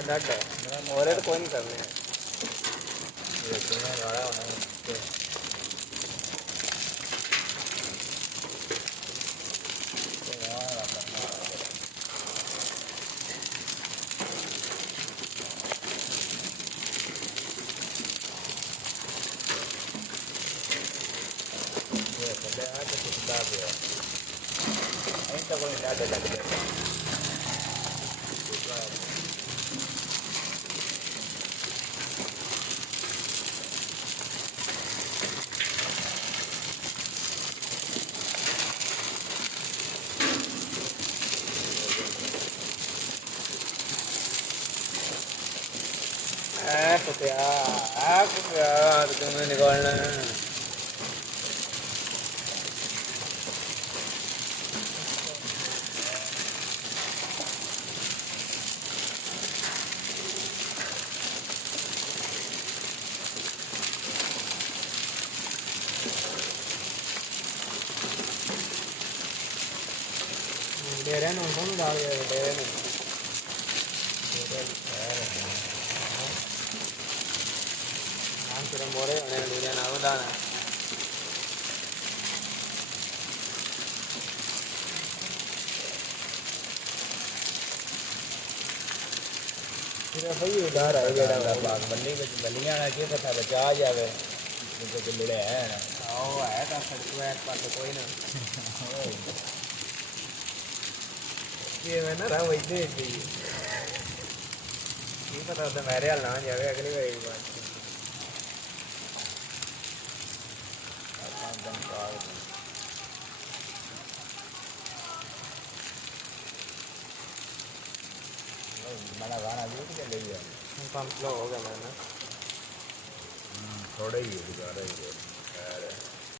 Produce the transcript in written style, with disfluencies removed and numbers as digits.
डट और तो कोई नहीं करने तुम्हें निकालना डेरे में कौन डाल गया डेरे में नाम सुरम बोरे उन्हें दूरिया ना बताना फिर वही उधार है जेड़ा बाग बल्ली में बल्लियां ना के पता बचा जावे जो मिले है ओ है का सड़क पर तो कोई ना ये मैं ना रहा वही दे दी ये पता तो मेरे हाल ना जावे अगली बार एक बार बड़ा गाना भी ले लिया पंप लो हो गया मैंने थोड़ा ही है